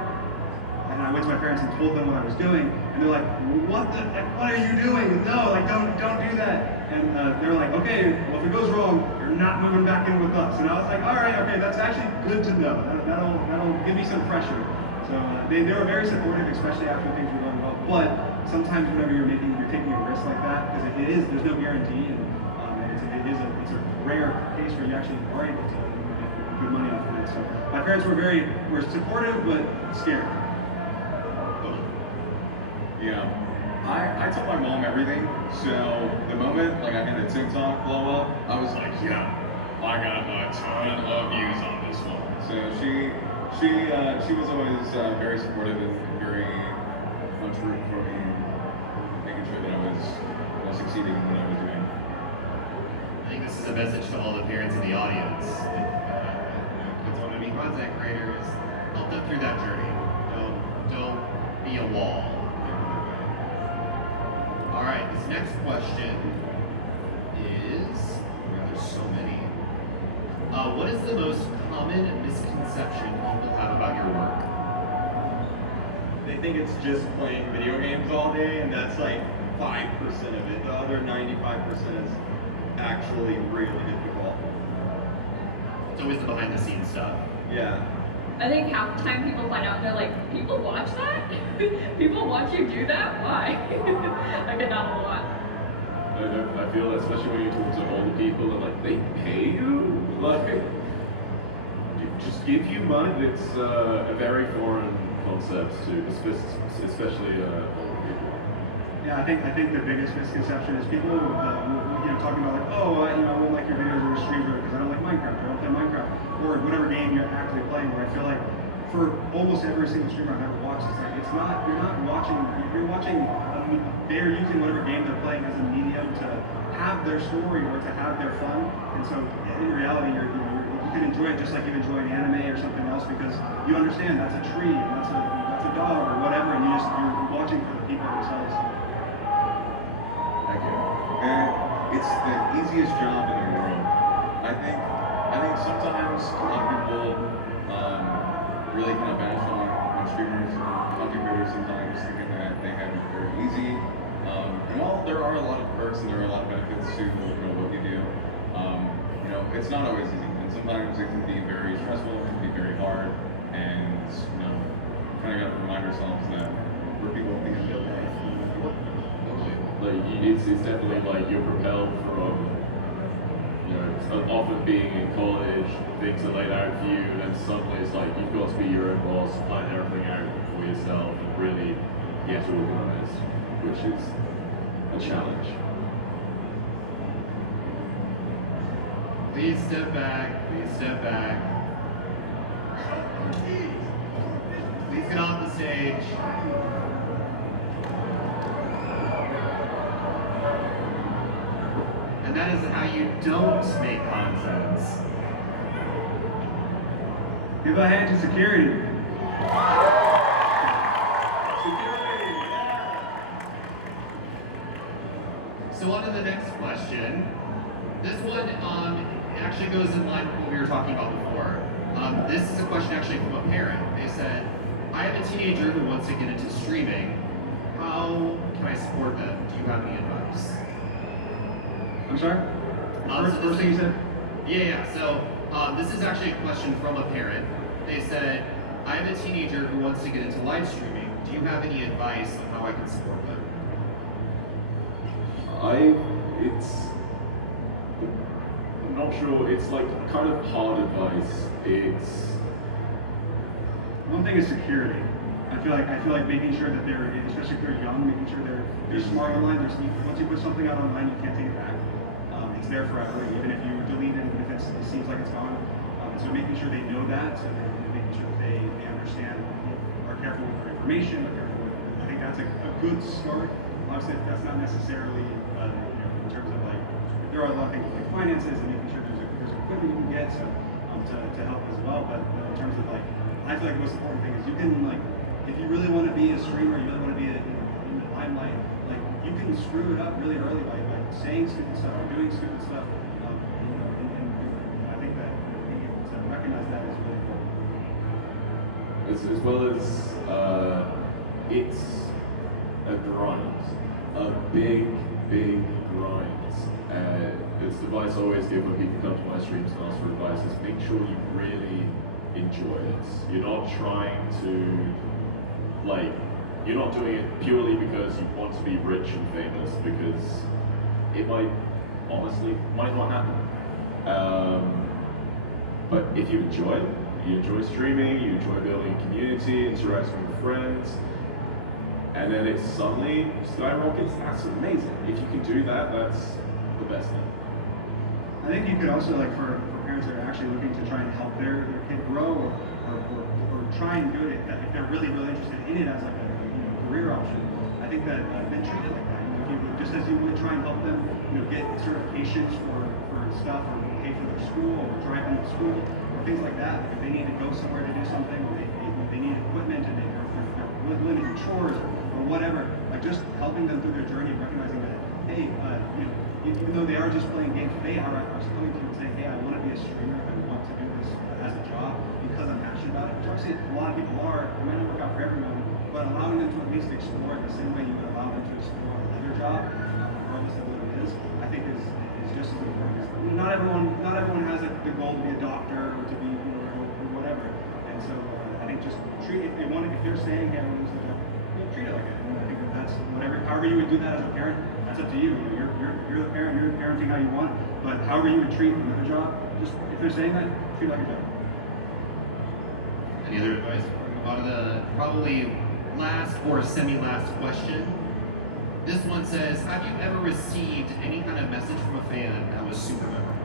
And I went to my parents and told them what I was doing, and they're like, "What are you doing? No, don't do that." And they're like, "Okay, well if it goes wrong, you're not moving back in with us." And I was like, "All right, okay, that's actually good to know. That'll give me some pressure." So they were very supportive, especially after things were going well. But sometimes whenever you're taking a risk like that, because there's no guarantee, and it's a rare case where you actually are able to make good money off of it. So my parents were supportive but scared. Yeah. I told my mom everything, so the moment like I had a TikTok blow up, I was like, yeah, I got a ton of views on this one. So she was always very supportive and very much rooting for me, making sure that I was succeeding in what I was doing. I think this is a message to all the parents in the audience. If kids want to be content creators, help them through that journey. Don't be a wall. All right, this next question is, there's so many. What is the most common misconception people have about your work? They think it's just playing video games all day, and that's like 5% of it. The other 95% is actually really difficult. It's always the behind the scenes stuff. Yeah. I think half the time people find out and they're like, people watch that? People watch you do that? Why? I get that a lot. I feel that especially when you talk to older people, they're like, they pay you? Like, just give you money. It's a very foreign concept to, especially older people. Yeah, I think the biggest misconception is people, talking about like, oh, I won't like your videos or streamer because I don't like Minecraft, or I don't play Minecraft, or whatever game you're actively playing. Where I feel like for almost every single streamer I've ever watched, it's like you're watching. They're using whatever game they're playing as a medium to have their story or to have their fun. And so in reality, you can enjoy it just like you enjoy an anime or something else because you understand that's a tree and that's a dog or whatever, and you're watching for the people themselves. Thank you. And it's the easiest job in the world. I think sometimes a lot of people really kind of bash on streamers, content creators sometimes, thinking that they have it very easy. And while there are a lot of perks and there are a lot of benefits to what you do, it's not always easy. And sometimes it can be very stressful, it can be very hard, and kind of got to remind ourselves that we're people at the end of the day. Like it's definitely like you're propelled from often being in college, things are laid out for you, and then suddenly it's like you've got to be your own boss, plan everything out for yourself, and really get organized, which is a challenge. Please step back. Please step back. Please get off the stage. And that is how you don't make content. Give a hand to security. So on to the next question. This one actually goes in line with what we were talking about before. This is a question actually from a parent. They said, I have a teenager who wants to get into streaming. How can I support them? Do you have any advice? I'm sorry? First thing you said? Yeah. So this is actually a question from a parent. They said, I have a teenager who wants to get into live streaming. Do you have any advice on how I can support them? I'm not sure, it's like kind of hard advice. One thing is security. I feel like making sure that they're, especially if they're young, making sure they're smart online. Once you put something out online, you can't take it back. It's there forever, even if you delete it, if it seems like it's gone. So making sure they know that, so making sure that they understand, are careful with their information, are careful with, I think that's a good start. Obviously, that's not necessarily, in terms of like, there are a lot of things like finances and making sure there's equipment you can get to help as well. But in terms of like, I feel like the most important thing is you can like, if you really want to be a streamer, you really want to be in the limelight, like you can screw it up really early by saying stupid stuff or doing stupid stuff. And I think that being able to recognize that is really important. As well as it's a grind, a big grind. It's the advice I always give when people come to my streams and ask for advice is make sure you really enjoy it. You're not trying to, you're not doing it purely because you want to be rich and famous, because it honestly might not happen. But if you enjoy it, you enjoy streaming, you enjoy building a community, interacting with friends, and then it suddenly skyrockets, that's amazing. If you can do that, that's the best thing. I think you could also, like, for parents that are actually looking to try and help their kid grow or try and do it if they're really interested in it as like a career option. I think that then treat it like that. If you, just as you would try and help them, get certifications for stuff or pay for their school or drive them to school or things like that. Like if they need to go somewhere to do something or they need equipment and they're limited chores or whatever, like just helping them through their journey, recognizing that, hey, even though they are just playing games, they are coming to you and saying, hey, I want to be a streamer, I want to do this as a job because I'm passionate about it. Which obviously a lot of people are, it might not work out for everyone, but allowing them to at least explore it the same way you would allow them to explore another job, regardless of what it is, I think is just as important. Not everyone has the goal to be a doctor or to be, or whatever. And so I think just treat, if they're saying, hey, I want to do this job, treat it like it. And I think that's however you would do that as a parent, that's up to you. You're the parent, you're parenting how you want, but however you would treat another job, just if they're saying that, treat it like a job. Any other advice? On the probably last or semi-last question. This one says, have you ever received any kind of message from a fan that was super memorable?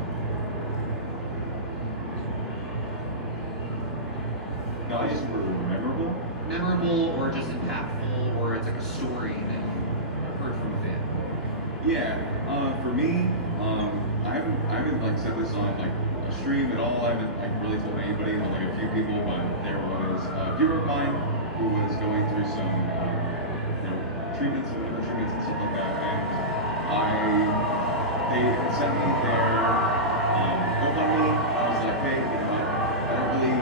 Not super memorable. Memorable or just impactful, or it's like a story that you heard from a fan? Yeah, for me, I haven't like said this on like a stream at all. I haven't really told anybody, but like a few people. But there was a viewer of mine who was going through some treatments and stuff like that, and they sent me their GoFundMe. I was like, hey, I don't really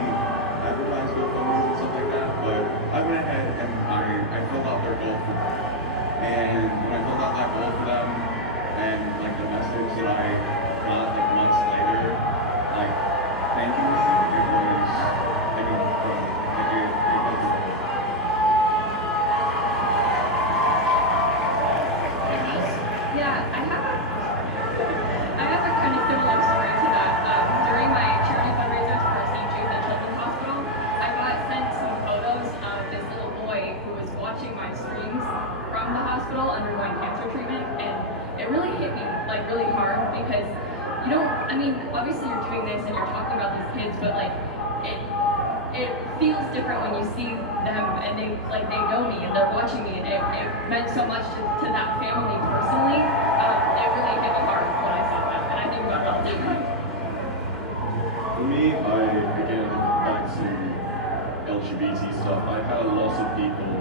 advertise GoFundMes and stuff like that, but I went ahead and I filled out their goal for them. And when I filled out that goal for them, and like the message that I got like months later, like thank you, it was like Anything else? Yeah, I have a kind of similar story to that. During my charity fundraisers for St. Jude and Children's Hospital, I got sent some photos of this little boy who was watching my streams from the hospital undergoing cancer treatment, and it really hit me like really hard because obviously you're doing this and you're talking about these kids, but like it feels different when you see them and they know me and they're watching me, and it meant so much to that family personally. It really hit me hard when I saw that, and I think about it all the time. For me, again, back to LGBT stuff, I've had a lot of people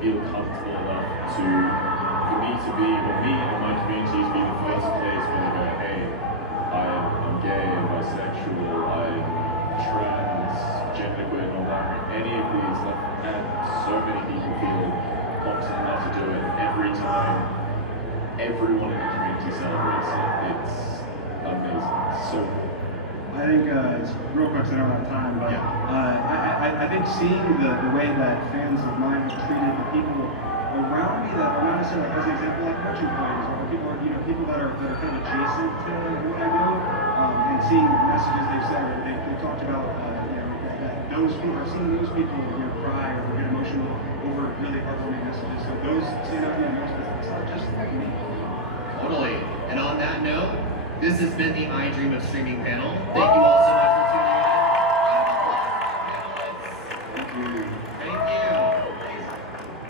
feel comfortable enough for me and my community to be the first place where they go, hey, I'm gay, I'm bisexual, I'm trans, genderqueer, non-binary, any of these. I've had so many people feel confident enough to do it. Every time everyone in the community celebrates it, it's amazing. So I think it's real quick, so I don't have time, but I think seeing the way that fans of mine have treated the people around me that are not necessarily, like, as an example, like production employees or people that are kind of adjacent to what I do, and seeing messages they've said, or they've talked about, that those people, I've seen those people cry or get emotional over really heartwarming messages. So those stand out to me most because it's not just like me. Totally. And on that note, this has been the I Dream of Streaming panel. Thank you all so much.